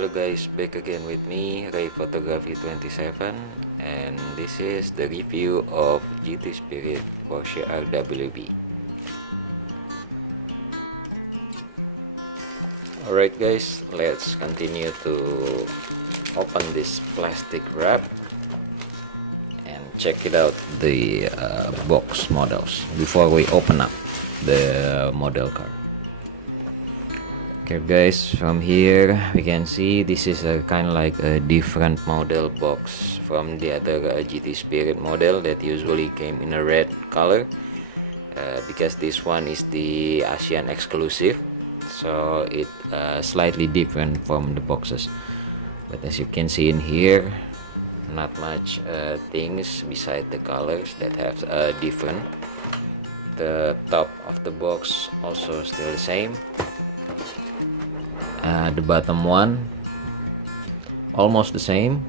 Hello guys, back again with me, Ray Photography 27, and this is the review of GT Spirit Porsche RWB. Alright guys, let's continue to open this plastic wrap and check it out, the box models, before we open up the model card. Okay guys, from here we can see this is a kind of like a different model box from the other GT Spirit model that usually came in a red color, because this one is the Asian Exclusive, so it slightly different from the boxes. But as you can see in here, not much things beside the colors that have different. The top of the box also still the same. The bottom one almost the same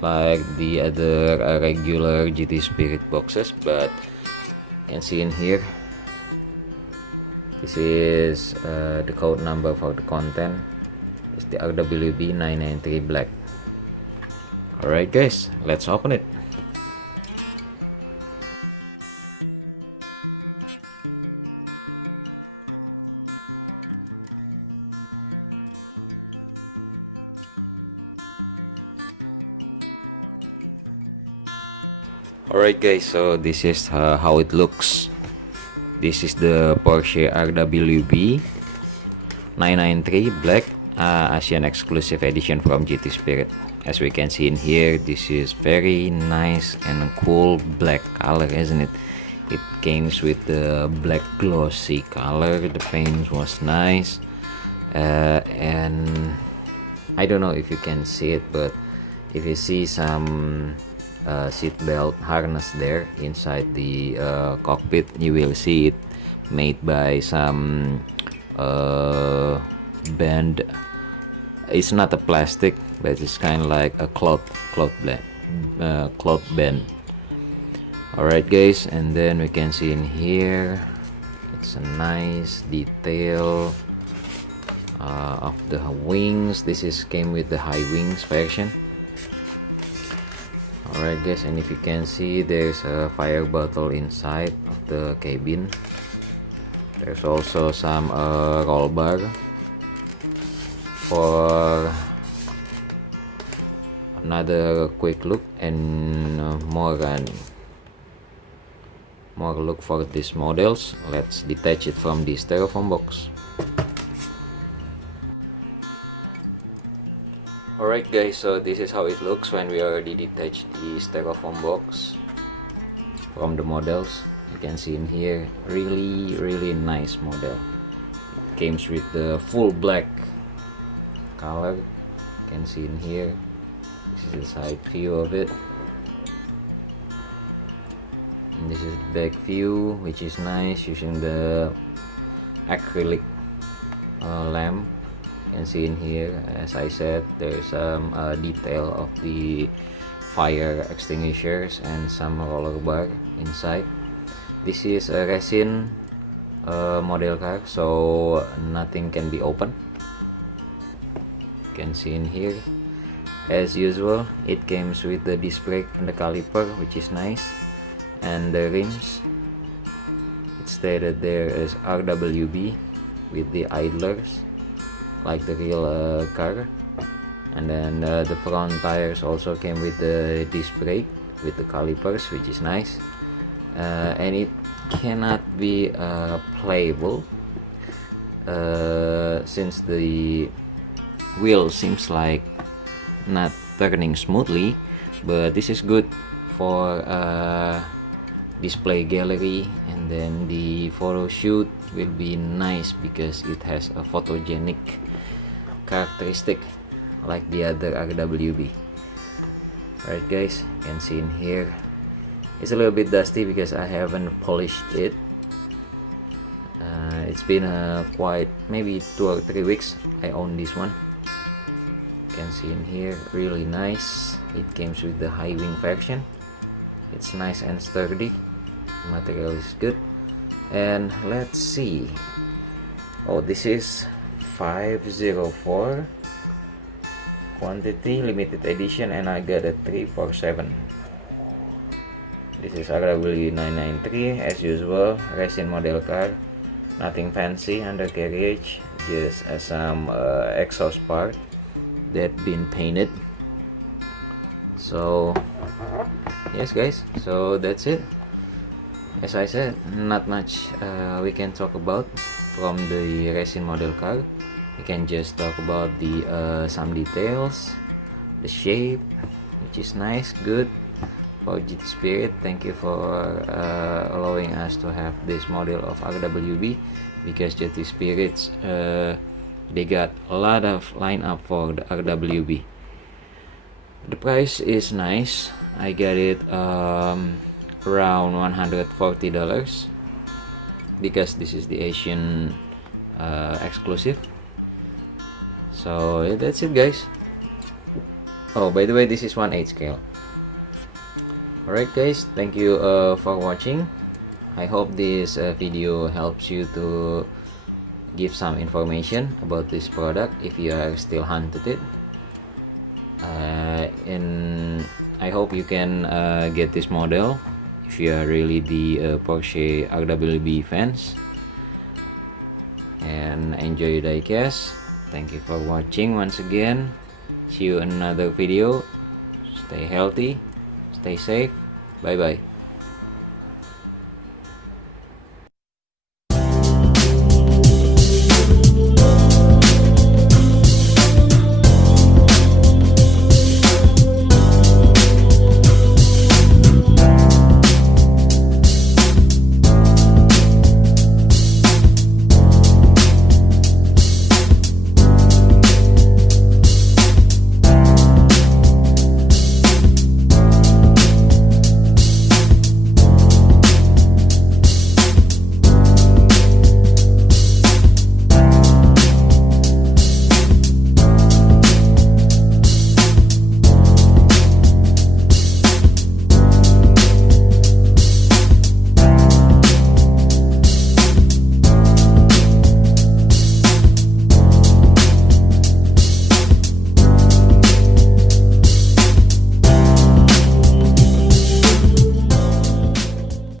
like the other regular GT Spirit boxes, but you can see in here this is the code number for the content. It's the RWB 993 black. Alright guys, let's open it. Alright guys, so this is how it looks. This is the Porsche RWB 993 black Asian Exclusive edition from GT Spirit. As we can see in here, this is very nice and cool black color, isn't it? It came with the black glossy color. The paint was nice, and I don't know if you can see it, but if you see some seat belt harness there inside the cockpit, you will see it made by some band. It's not a plastic, but it's kind of like a cloth band. Alright guys, and then we can see in here it's a nice detail of the wings. This is came with the high wings version. Alright guys, and if you can see, there's a fire bottle inside of the cabin. There's also some roll bar for another quick look and more look for these models. Let's detach it from the styrofoam box. Alright guys, so this is how it looks when we already detached the styrofoam box from the models. You can see in here, really nice model. It came with the full black color. You can see in here, this is the side view of it, and this is the back view, which is nice, using the acrylic lamp. You can see in here, as I said, there's some detail of the fire extinguishers and some roller bar inside. This is a resin model car, so nothing can be open. You can see in here, as usual, it comes with the disc brake and the caliper, which is nice, and the rims. It's stated there as RWB with the idlers, like the real car. And then the front tires also came with the disc brake with the calipers, which is nice, and it cannot be playable since the wheel seems like not turning smoothly, but this is good for display gallery, and then the photo shoot will be nice because it has a photogenic characteristic like the other RWB. Right guys, you can see in here it's a little bit dusty because I haven't polished it. It's been quite maybe 2 or 3 weeks I own this one. You can see in here, really nice. It came with the high wing version. It's nice and sturdy, the material is good. And let's see, oh, this is 504 quantity, limited edition, and I got a 347. This is RWB 993 as usual, resin model car. Nothing fancy, undercarriage, just some exhaust part that been painted. So yes guys, so that's it. As I said, not much we can talk about from the resin model car. We can just talk about the some details, the shape, which is nice, good. For GT Spirit, thank you for allowing us to have this model of RWB, because GT Spirits they got a lot of lineup for the RWB. The price is nice. I got it around $140 because this is the Asian exclusive. So yeah, that's it guys. Oh, by the way, this is 1/8 scale. Alright guys, thank you for watching. I hope this video helps you to give some information about this product if you are still hunted it. And I hope you can get this model if you are really the Porsche RWB fans, and enjoy the diecast. Thank you for watching once again. See you in another video. Stay healthy, stay safe. Bye bye.